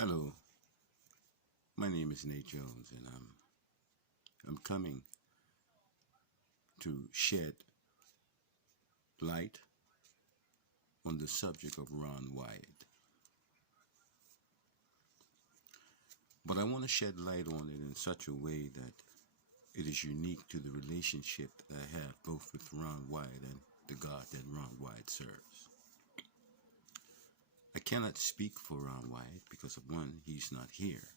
Hello, my name is Nate Jones, and I'm coming to shed light on the subject of Ron Wyatt. But I want to shed light on it in such a way that it is unique to the relationship that I have both with Ron Wyatt and the God that Ron Wyatt serves. I cannot speak for Ron Wyatt because, of one, he's not here.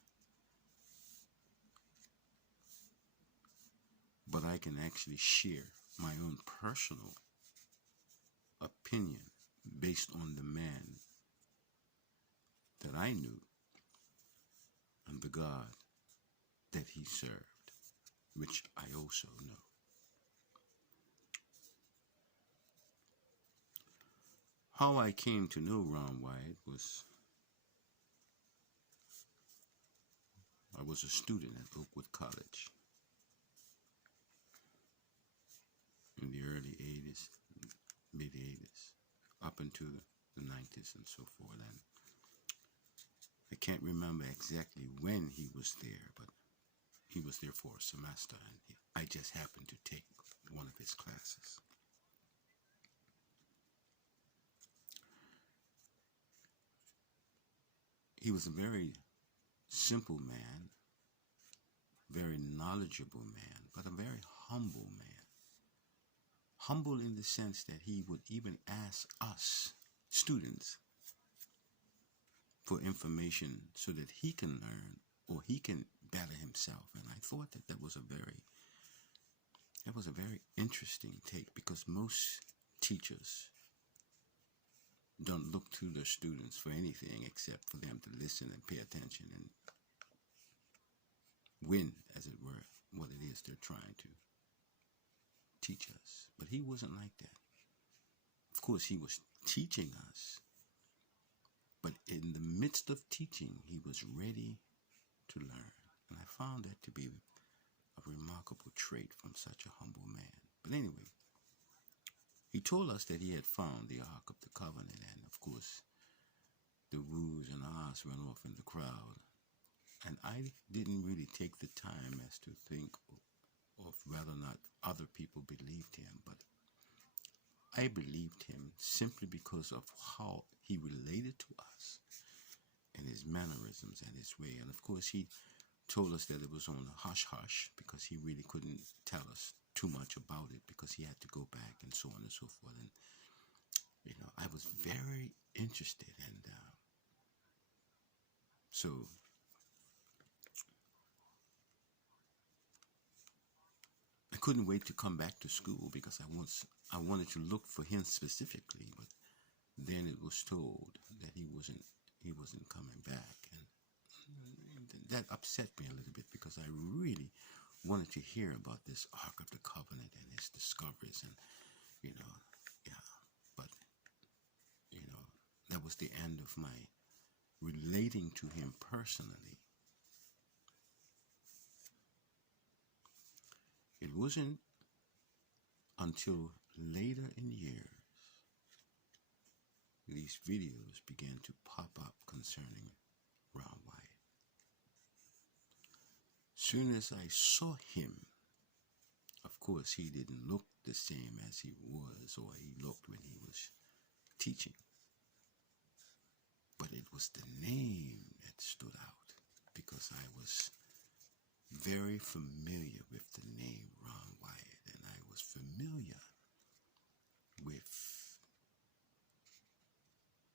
But I can actually share my own personal opinion based on the man that I knew and the God that he served, which I also know. How I came to know Ron Wyatt was I was a student at Oakwood College in the early 80s, mid 80s, up into the 90s and so forth. And I can't remember exactly when he was there, but he was there for a semester, and I just happened to take one of his classes. He was a very simple man, very knowledgeable man, but a very humble man. Humble in the sense that he would even ask us, students, for information so that he can learn or he can better himself. And I thought that was a very interesting take, because most teachers don't look to their students for anything except for them to listen and pay attention and win, as it were, what it is they're trying to teach us. But he wasn't like that. Of course, he was teaching us, but in the midst of teaching, he was ready to learn. And I found that to be a remarkable trait from such a humble man. But anyway, he told us that he had found the Ark of the Covenant, and of course, the woos and ahs went off in the crowd. And I didn't really take the time as to think of whether or not other people believed him, but I believed him simply because of how he related to us and his mannerisms and his way. And of course, he told us that it was on a hush-hush because he really couldn't tell us too much about it because he had to go back and so on and so forth. And, I was very interested. And so I couldn't wait to come back to school because I wanted to look for him specifically, but then it was told that he wasn't coming back, and that upset me a little bit because I really wanted to hear about this Ark of the Covenant and his discoveries, and yeah, but that was the end of my relating to him personally. It wasn't until later in years these videos began to pop up concerning Ron Wyatt. Soon as I saw him, of course, he didn't look the same as he was or he looked when he was teaching. But it was the name that stood out because I was very familiar with the name Ron Wyatt, and I was familiar with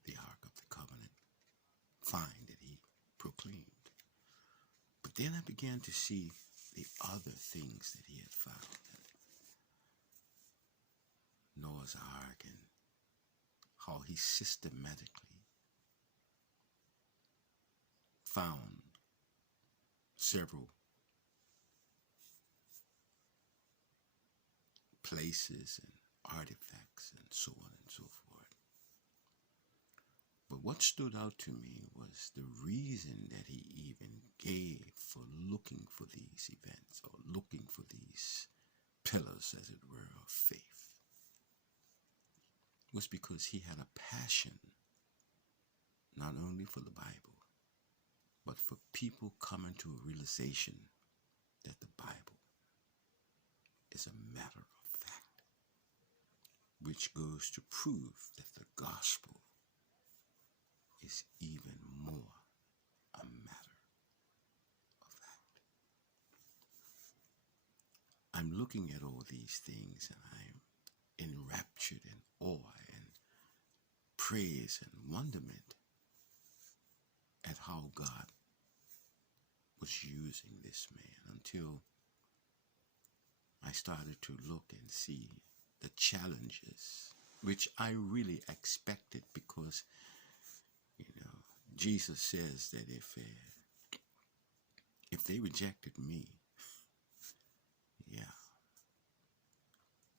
the Ark of the Covenant find that he proclaimed. But then I began to see the other things that he had found. Noah's Ark, and how he systematically found several places and artifacts and so on and so forth. But what stood out to me was the reason that he even gave for looking for these events or looking for these pillars, as it were, of faith, was because he had a passion not only for the Bible, but for people coming to a realization that the Bible is a matter of fact, which goes to prove that the gospel is even more a matter of fact. I'm looking at all these things and I'm enraptured in awe and praise and wonderment at how God was using this man until I started to look and see the challenges, which I really expected because, Jesus says that if they rejected me, yeah,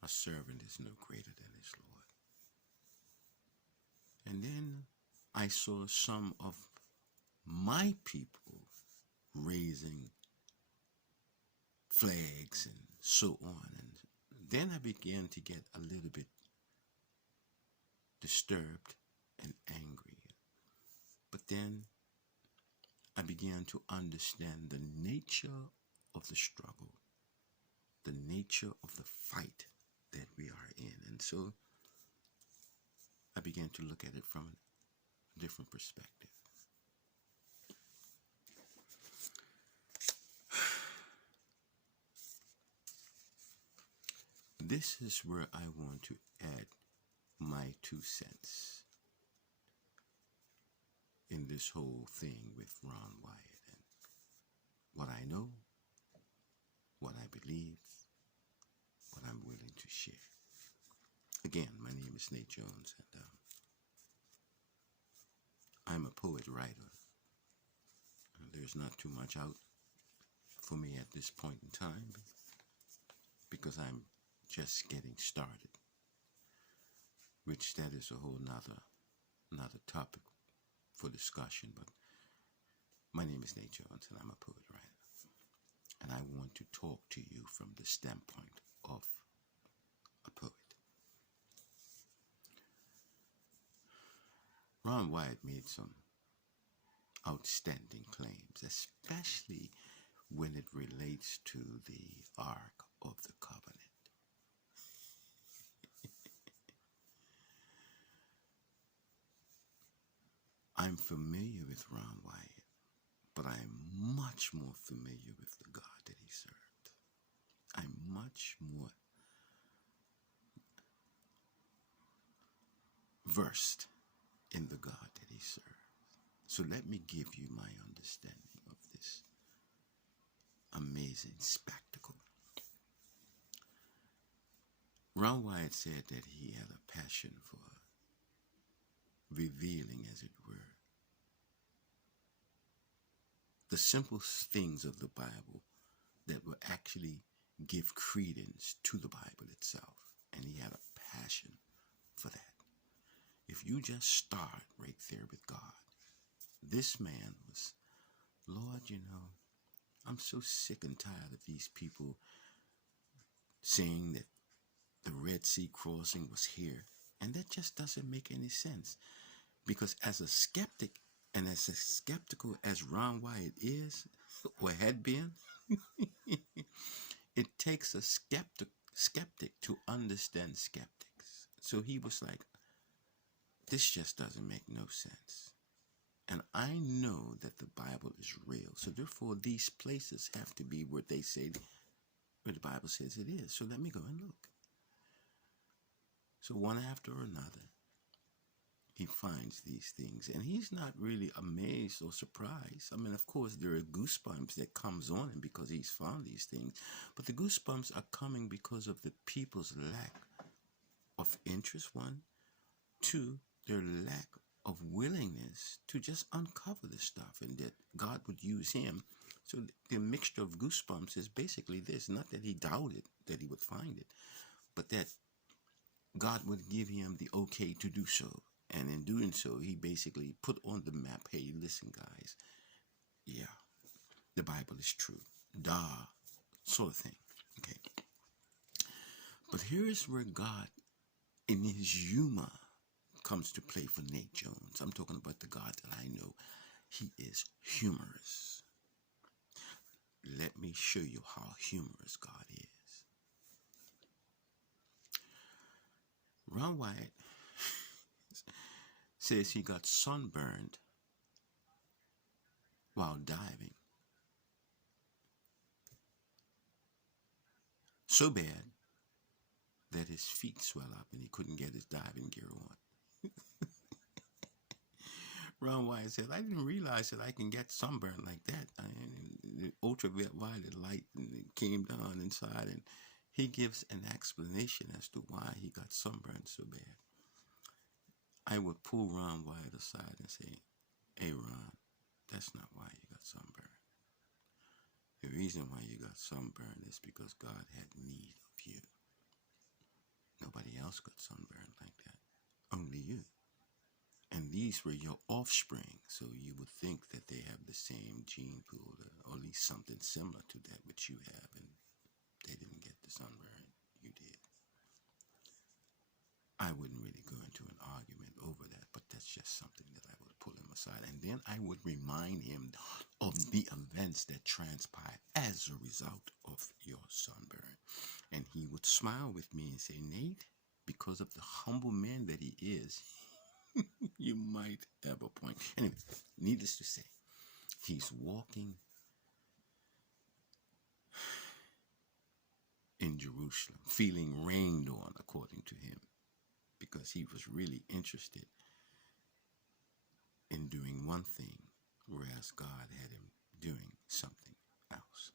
a servant is no greater than his Lord. And then I saw some of my people raising flags and so on. And then I began to get a little bit disturbed and angry. But then I began to understand the nature of the struggle, the nature of the fight that we are in. And so I began to look at it from a different perspective. This is where I want to add my 2 cents in this whole thing with Ron Wyatt and what I know, what I believe, what I'm willing to share. Again, my name is Nate Jones, and I'm a poet writer. There's not too much out for me at this point in time because I'm just getting started, which that is a whole nother topic for discussion. But my name is Nate Jones, and I'm a poet writer, and I want to talk to you from the standpoint of a poet. Ron Wyatt made some outstanding claims, especially when it relates to the Ark of the Covenant. I'm familiar with Ron Wyatt, but I'm much more familiar with the God that he served. I'm much more versed in the God that he served. So let me give you my understanding of this amazing spectacle. Ron Wyatt said that he had a passion for revealing, as it were, the simple things of the Bible that will actually give credence to the Bible itself. And he had a passion for that. If you just start right there with God, this man was, Lord, I'm so sick and tired of these people saying that the Red Sea crossing was here. And that just doesn't make any sense. Because as a skeptic, and as skeptical as Ron Wyatt is, or had been, it takes a skeptic to understand skeptics. So he was like, this just doesn't make no sense. And I know that the Bible is real. So therefore, these places have to be where they say, where the Bible says it is. So let me go and look. So one after another, he finds these things. And he's not really amazed or surprised. I mean, of course, there are goosebumps that comes on him because he's found these things. But the goosebumps are coming because of the people's lack of interest, 1. 2, their lack of willingness to just uncover this stuff, and that God would use him. So the mixture of goosebumps is basically this: not that he doubted that he would find it, but that God would give him the okay to do so. And in doing so, he basically put on the map, hey, listen, guys, yeah, the Bible is true. Sort of thing. Okay. But here's where God, in his humor, comes to play for Nate Jones. I'm talking about the God that I know. He is humorous. Let me show you how humorous God is. Ron Wyatt says he got sunburned while diving. So bad that his feet swell up and he couldn't get his diving gear on. Ron Wyatt said, I didn't realize that I can get sunburned like that. The ultraviolet light came down inside, and he gives an explanation as to why he got sunburned so bad. I would pull Ron Wyatt aside and say, hey Ron, that's not why you got sunburned. The reason why you got sunburned is because God had need of you. Nobody else got sunburned like that. Only you. And these were your offspring, so you would think that they have the same gene pool, or at least something similar to that which you have, and they didn't get the sunburn. You did. I wouldn't really go into an argument over that, but that's just something that I would pull him aside. And then I would remind him of the events that transpired as a result of your sunburn. And he would smile with me and say, Nate, because of the humble man that he is, you might have a point. Anyway, needless to say, he's walking in Jerusalem, feeling rained on, according to him, because he was really interested in doing one thing, whereas God had him doing something else,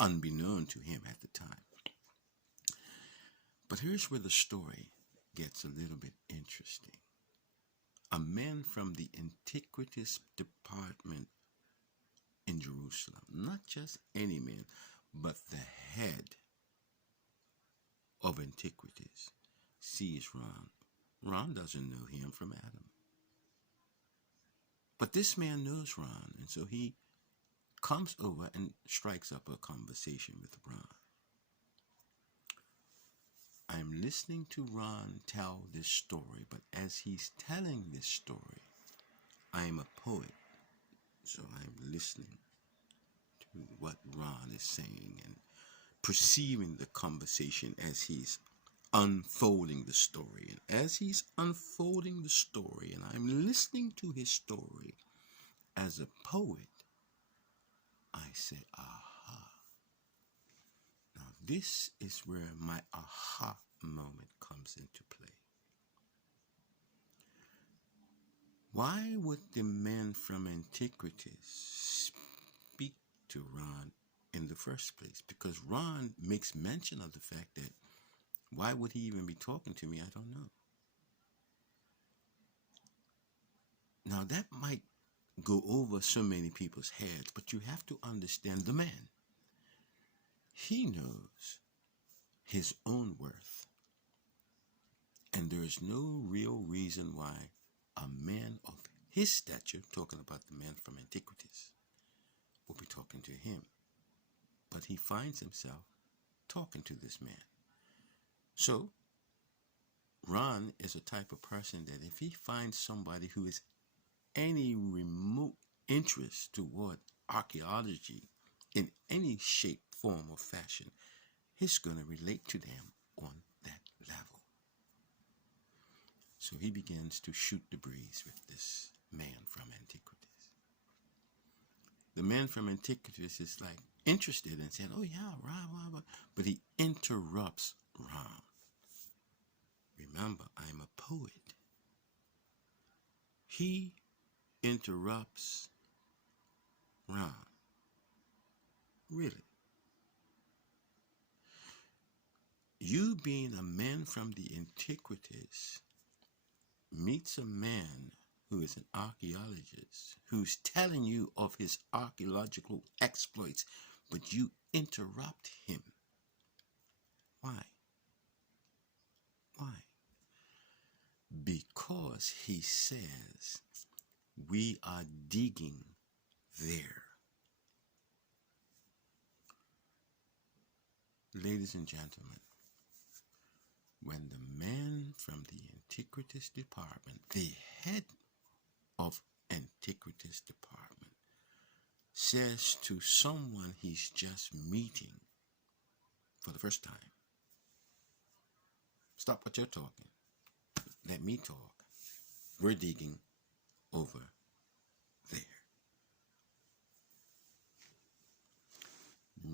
unbeknown to him at the time. But here's where the story gets a little bit interesting. A man from the antiquities department in Jerusalem, not just any man, but the head of antiquities, sees Ron. Ron doesn't know him from Adam. But this man knows Ron, and so he comes over and strikes up a conversation with Ron. I'm listening to Ron tell this story, but as he's telling this story, I'm a poet, so I'm listening to what Ron is saying and perceiving the conversation as he's unfolding the story. And as he's unfolding the story, and I'm listening to his story as a poet, I say, aha. Now this is where my aha moment comes into play. Why would the men from antiquities speak to Ron in the first place? Because Ron makes mention of the fact that why would he even be talking to me? I don't know. Now that might go over so many people's heads, but you have to understand the man. He knows his own worth. And there is no real reason why a man of his stature, talking about the man from antiquities, will be talking to him. But he finds himself talking to this man. So, Ron is a type of person that if he finds somebody who is any remote interest toward archaeology in any shape, form, or fashion, he's going to relate to them on that level. So he begins to shoot the breeze with this man from antiquities. The man from antiquities is like interested and saying, oh yeah, Ron, but he interrupts Ron. Remember, I'm a poet. He interrupts Ron. Really? You being a man from the antiquities meets a man who is an archaeologist, who's telling you of his archaeological exploits, but you interrupt him. Why? Why? Because he says, we are digging there. Ladies and gentlemen, when the man from the antiquities department, the head of antiquities department, says to someone he's just meeting for the first time, stop what you're talking. Let me talk. We're digging over there.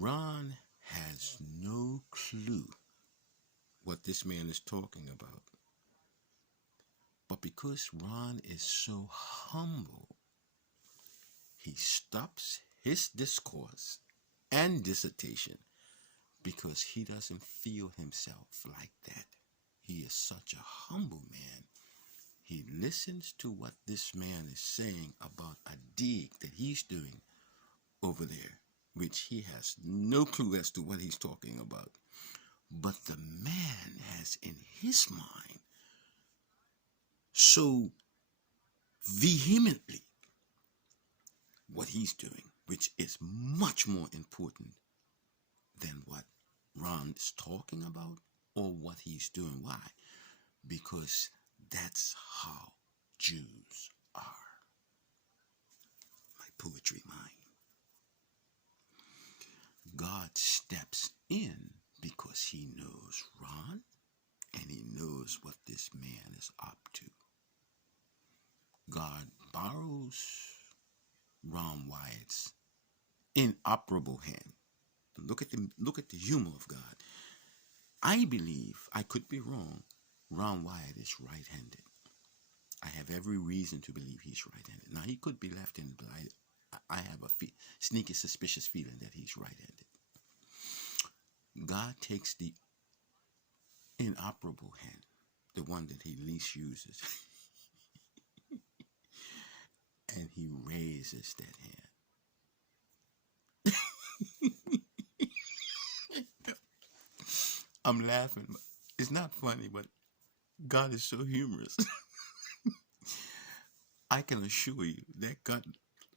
Ron has no clue what this man is talking about. But because Ron is so humble, he stops his discourse and dissertation because he doesn't feel himself like that. He is such a humble man. He listens to what this man is saying about a dig that he's doing over there, which he has no clue as to what he's talking about. But the man has in his mind so vehemently what he's doing, which is much more important than what Ron is talking about or what he's doing. Why? Because that's how Jews are. My poetry mind. God steps in because he knows Ron and he knows what this man is up to. God borrows Ron Wyatt's inoperable hand. Look at the humor of God. I believe, I could be wrong, Ron Wyatt is right-handed. I have every reason to believe he's right-handed. Now, he could be left-handed, but I have a sneaky, suspicious feeling that he's right-handed. God takes the inoperable hand, the one that he least uses, and he raises that hand. I'm laughing. It's not funny, but God is so humorous. I can assure you that God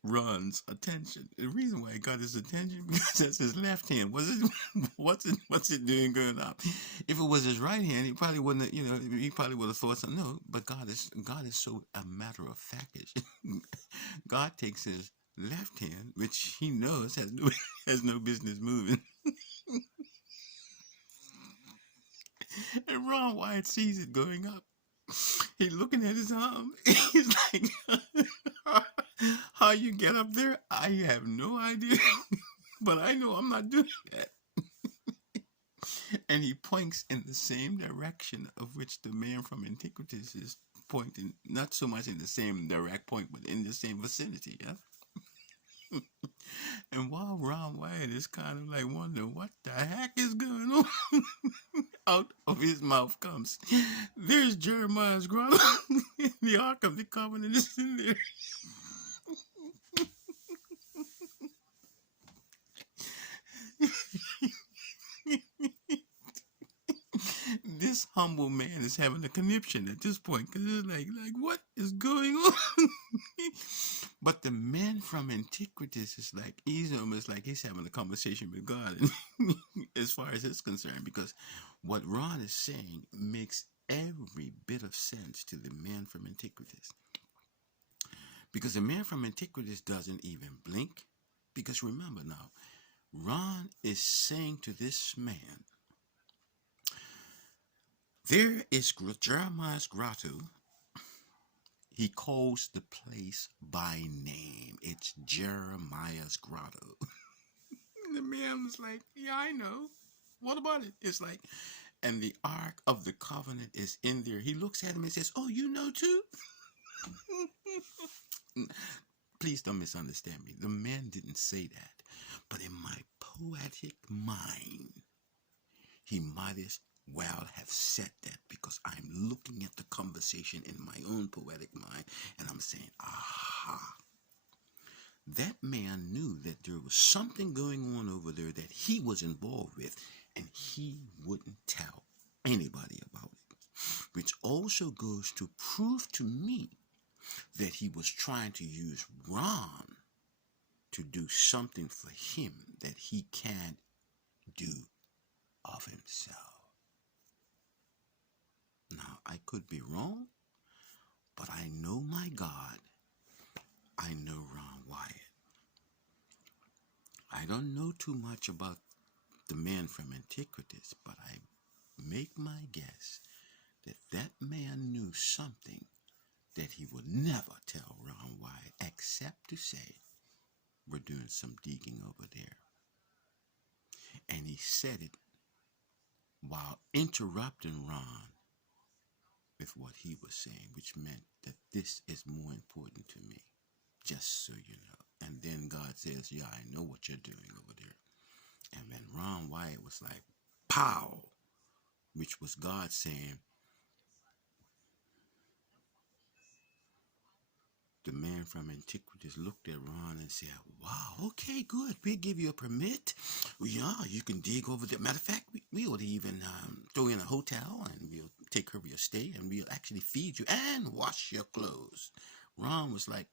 Ron's attention. The reason why he got his attention because that's his left hand. What's it doing going up? If it was his right hand, he probably wouldn't. He probably would have thought something. No, but God is so a matter of factish. God takes his left hand, which he knows has no business moving. And Ron Wyatt sees it going up. He's looking at his arm. He's like, how you get up there? I have no idea. But I know I'm not doing that. And he points in the same direction of which the man from Antiquities is pointing. Not so much in the same direct point, but in the same vicinity. Yeah. And while Ron Wyatt is kind of like wondering what the heck is going on, out of his mouth comes, there's Jeremiah's grotto. The Ark of the Covenant is in there. This humble man is having a conniption at this point because it's like what is going on? But the man from Antiquities is like, he's almost like he's having a conversation with God as far as it's concerned, because what Ron is saying makes every bit of sense to the man from Antiquities. Because the man from Antiquities doesn't even blink. Because remember now, Ron is saying to this man, there is Jeremiah's grotto. He calls the place by name. It's Jeremiah's grotto. The man was like, yeah, I know. What about it? It's like, and the Ark of the Covenant is in there. He looks at him and says, oh, you know too? Please don't misunderstand me. The man didn't say that. But in my poetic mind, he might as well have said that, because I'm looking at the conversation in my own poetic mind and I'm saying, aha. That man knew that there was something going on over there that he was involved with, and he wouldn't tell anybody about it. Which also goes to prove to me that he was trying to use Ron to do something for him that he can't do of himself. Now, I could be wrong, but I know my God. I know Ron Wyatt. I don't know too much about the man from Antiquities, but I make my guess that that man knew something that he would never tell Ron Wyatt, except to say, we're doing some digging over there. And he said it while interrupting Ron with what he was saying, which meant that this is more important to me, just so you know. And then God says, yeah, I know what you're doing over there. And then Ron Wyatt was like, pow, which was God saying, the man from Antiquities looked at Ron and said, wow, okay, good. We'll give you a permit. Well, yeah, you can dig over there. Matter of fact, we ought to even throw in a hotel and we'll take care of your stay and we'll actually feed you and wash your clothes. Ron was like,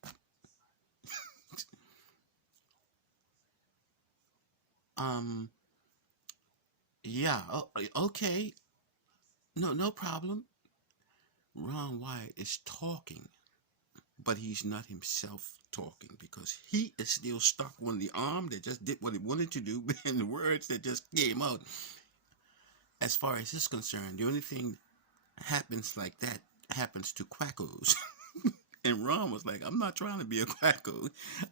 yeah, okay. No problem. Ron Wyatt is talking, but he's not himself talking because he is still stuck on the arm that just did what he wanted to do and the words that just came out. As far as he's concerned, the only thing happens like that happens to quackos. And Ron was like, I'm not trying to be a quacko.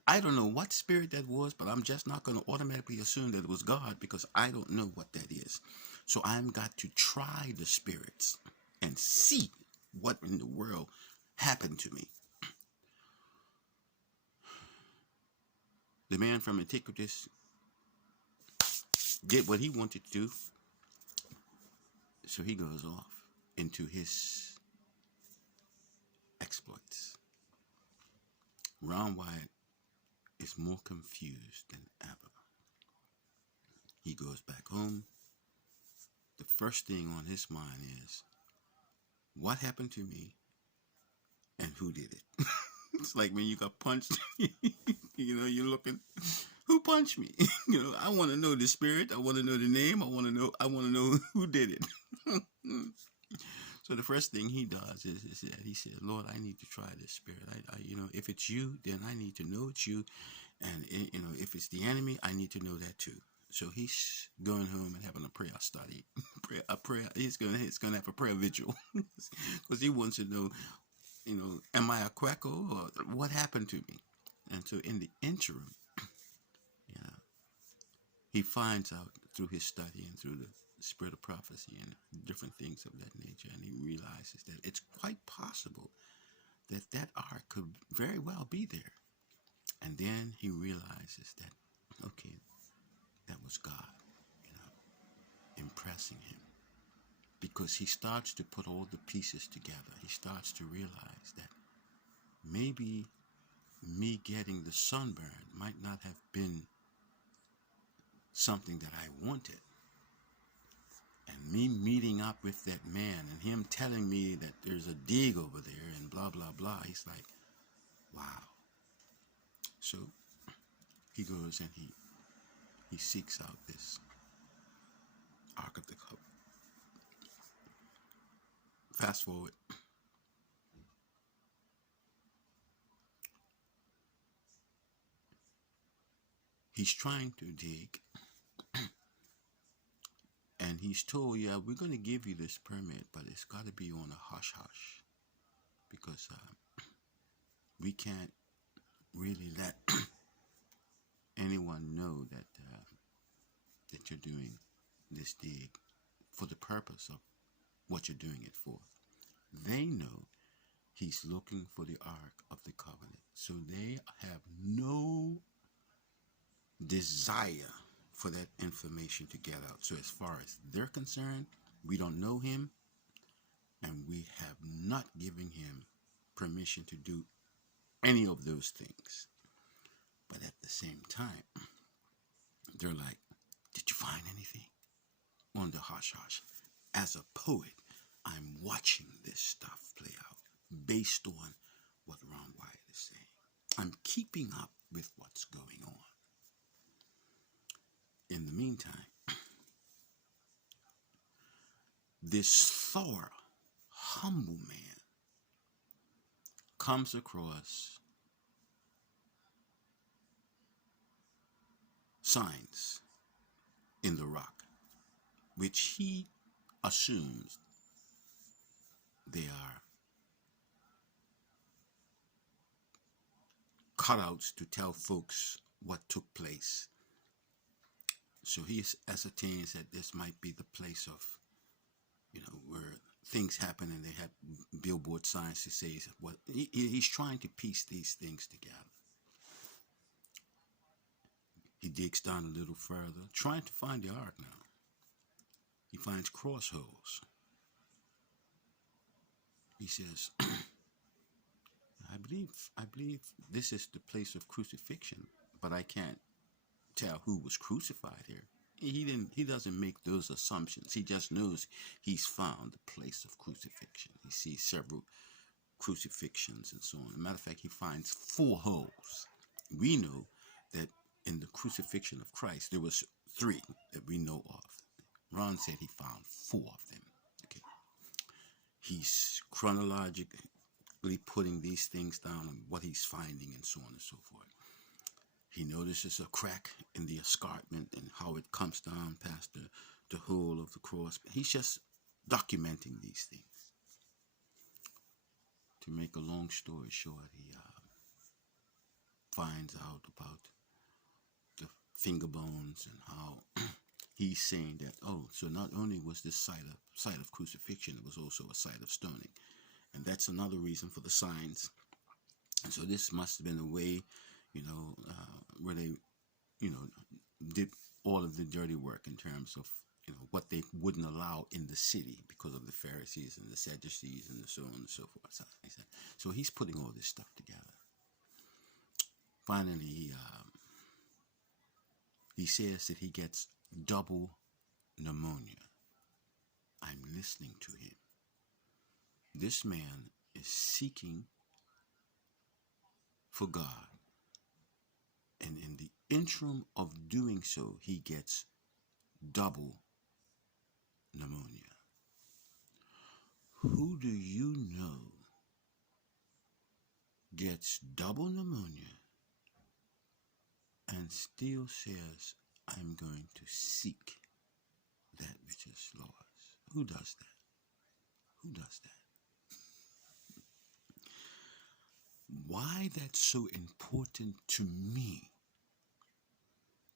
I don't know what spirit that was, but I'm just not going to automatically assume that it was God because I don't know what that is. So I've got to try the spirits and see what in the world happened to me. The man from Antiquities did what he wanted to do. So he goes off into his exploits. Ron Wyatt is more confused than ever. He goes back home. The first thing on his mind is, what happened to me and who did it? It's like when you got punched, you're looking, who punched me? I want to know the spirit. I want to know the name. I want to know who did it. So the first thing he does is that he said, Lord, I need to try this spirit. If it's you, then I need to know it's you. And, if it's the enemy, I need to know that too. So he's going home and having a prayer study. He's going to have a prayer vigil because he wants to know, am I a quacko or what happened to me? And so in the interim, he finds out through his study and through the spirit of prophecy and different things of that nature, and he realizes that it's quite possible that that ark could very well be there. And then he realizes that, okay, that was God, impressing him. Because he starts to put all the pieces together. He starts to realize that maybe me getting the sunburn might not have been something that I wanted. And me meeting up with that man and him telling me that there's a dig over there and blah, blah, blah. He's like, wow. So he goes and he seeks out this Ark of the Covenant. Fast forward. He's trying to dig. And he's told, yeah, we're going to give you this permit, but it's got to be on a hush-hush. Because we can't really let anyone know that that you're doing this dig for the purpose of what you're doing it for. They know he's looking for the Ark of the Covenant. So they have no desire for that information to get out. So as far as they're concerned, we don't know him, and we have not given him permission to do any of those things. But at the same time, they're like, did you find anything? On the hush-hush. As a poet, I'm watching this stuff play out based on what Ron Wyatt is saying. I'm keeping up with what's going on. In the meantime, this thorough, humble man comes across signs in the rock, which he assumes they are cutouts to tell folks what took place. So he ascertains that this might be the place of, where things happen, and they have billboard signs to say what he's trying to piece these things together. He digs down a little further, trying to find the ark now. He finds crossholes. He says, I believe this is the place of crucifixion, but I can't tell who was crucified here. He doesn't make those assumptions. He just knows he's found the place of crucifixion. He sees several crucifixions and so on. As a matter of fact, he finds 4 holes. We know that in the crucifixion of Christ, there was 3 that we know of. Ron said he found 4 of them. Okay. He's chronologically putting these things down and what he's finding and so on and so forth. He notices a crack in the escarpment and how it comes down past the hole of the cross. He's just documenting these things. To make a long story short, he finds out about the finger bones and how he's saying that, so not only was this site of crucifixion, it was also a site of stoning. And that's another reason for the signs. And so this must have been a way, where they, did all of the dirty work in terms of, what they wouldn't allow in the city because of the Pharisees and the Sadducees and so on and so forth. So he's putting all this stuff together. Finally, he says that he gets double pneumonia. I'm listening to him. This man is seeking for God. And in the interim of doing so, he gets double pneumonia. Who do you know gets double pneumonia and still says, I'm going to seek that which is lost? Who does that? Who does that? Why that's so important to me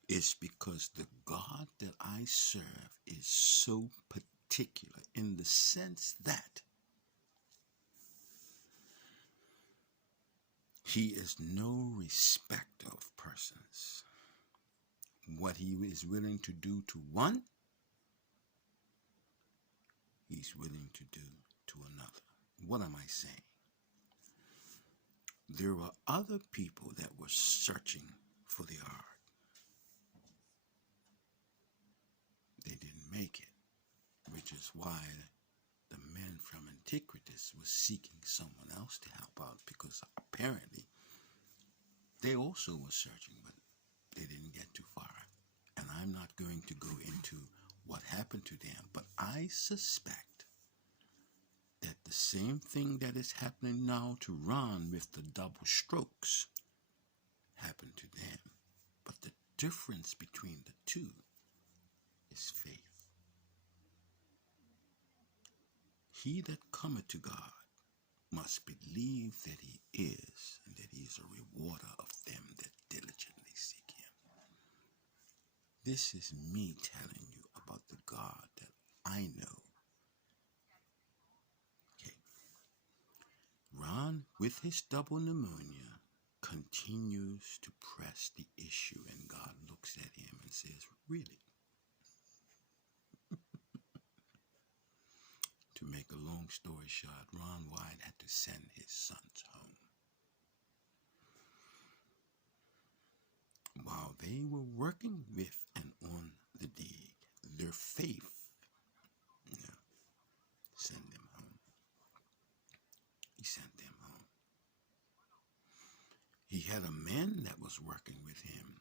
is because the God that I serve is so particular in the sense that he is no respecter of persons. What he is willing to do to one, he's willing to do to another. What am I saying? There were other people that were searching for the ark. They didn't make it, which is why the men from Antiquities was seeking someone else to help out, because apparently they also were searching, but they didn't get too far. And I'm not going to go into what happened to them, but I suspect that the same thing that is happening now to Ron with the double strokes happened to them. But the difference between the two is faith. He that cometh to God must believe that he is, and that he is a rewarder of them that diligently seek him. This is me telling you about the God that I know. Okay. Ron, with his double pneumonia, continues to press the issue, and God looks at him and says, really? To make a long story short, Ron Wyatt had to send his sons home. While they were working with and on the deed, their faith, sent them home. He sent them home. He had a man that was working with him.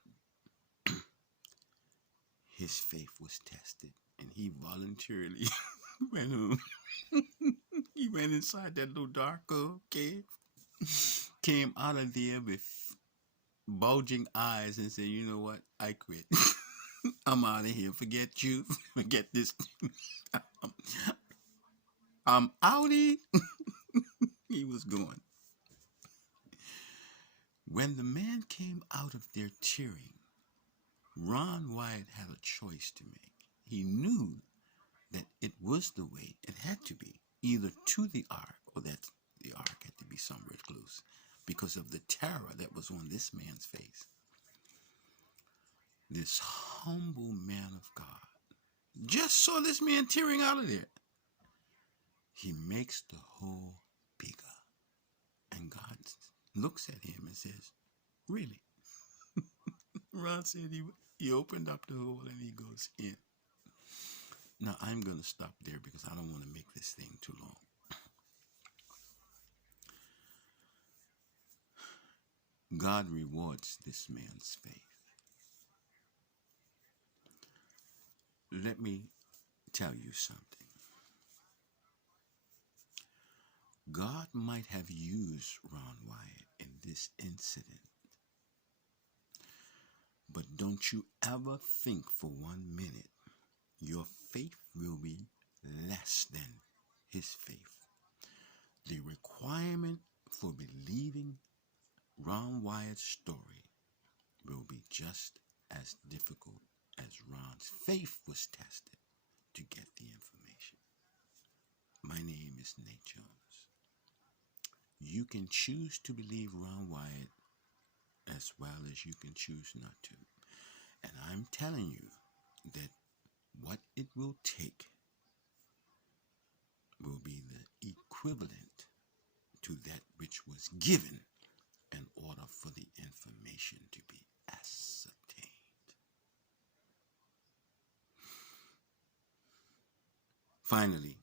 His faith was tested, and he voluntarily went home. He went inside that little dark cave, came out of there with bulging eyes and said, you know what? I quit. I'm out of here. Forget you. Forget this. I'm outie. He was going. When the man came out of there cheering, Ron Wyatt had a choice to make. He knew that it was the way it had to be, either to the ark or that the ark had to be somewhere close because of the terror that was on this man's face. This humble man of God just saw this man tearing out of there. He makes the hole bigger. And God looks at him and says, really? Ron said he opened up the hole and he goes in. Now, I'm going to stop there because I don't want to make this thing too long. God rewards this man's faith. Let me tell you something. God might have used Ron Wyatt in this incident, but don't you ever think for 1 minute your faith will be less than his faith. The requirement for believing Ron Wyatt's story will be just as difficult as Ron's faith was tested to get the information. My name is Nate Jones. You can choose to believe Ron Wyatt as well as you can choose not to. And I'm telling you that what it will take will be the equivalent to that which was given in order for the information to be ascertained. Finally,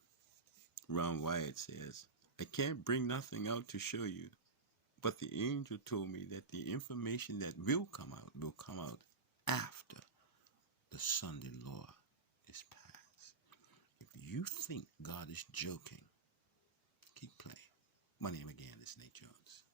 Ron Wyatt says, I can't bring nothing out to show you, but the angel told me that the information that will come out after the Sunday law is passed. If you think God is joking, keep playing. My name again is Nate Jones.